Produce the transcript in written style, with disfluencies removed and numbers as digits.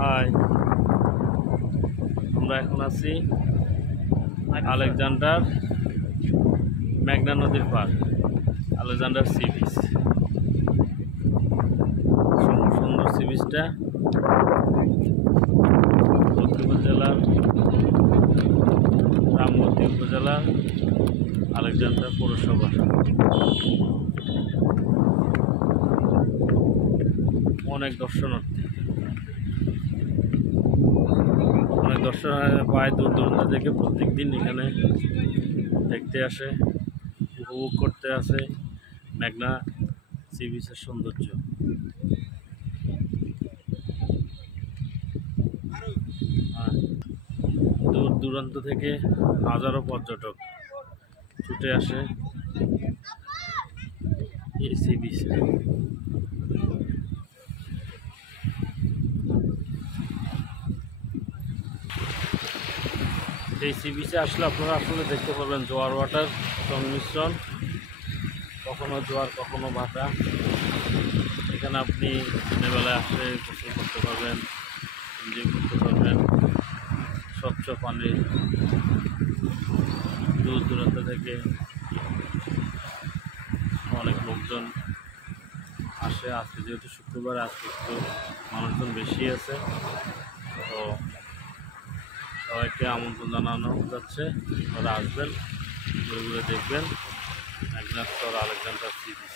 High, আমরা এখন আছি আলেকজান্ডার মেঘনা নদীর পার, আলেকজান্ডার সি বিচ। সুন্দর সি বিচটা লক্ষ্মীপুর জেলার রামগতি উপজেলার আলেকজান্ডার পৌরসভা। অনেক দর্শনার্থী প্রায় দূর দূরান্ত থেকে প্রত্যেক দিন এখানে দেখতে আসে, উপভোগ করতে আসে মেঘনা সি বিচের সৌন্দর্য। দূর দূরান্ত থেকে হাজারো পর্যটক ছুটে আসে এই সি বিচে। এই সি বিচে আসলে আপনারা আসলে দেখতে পারবেন জোয়ার ওয়াটার সংমিশ্রণ, কখনো জোয়ার কখনো ভাটা। এখানে আপনি দিনের বেলায় আসলে গোসল করতে পারবেন, এনজয় করতে পারবেন। স্বচ্ছ পানি, দূর দূরান্ত থেকে অনেক লোকজন আসে। আজকে যেহেতু শুক্রবার, আজকে একটু মানুষজন বেশি আছে, তো সবাইকে আমন্ত্রণ জানানো যাচ্ছে, তারা আসবেন, ঘুরে ঘুরে দেখবেন মেঘনা আলেকজান্ডার সি বিচ।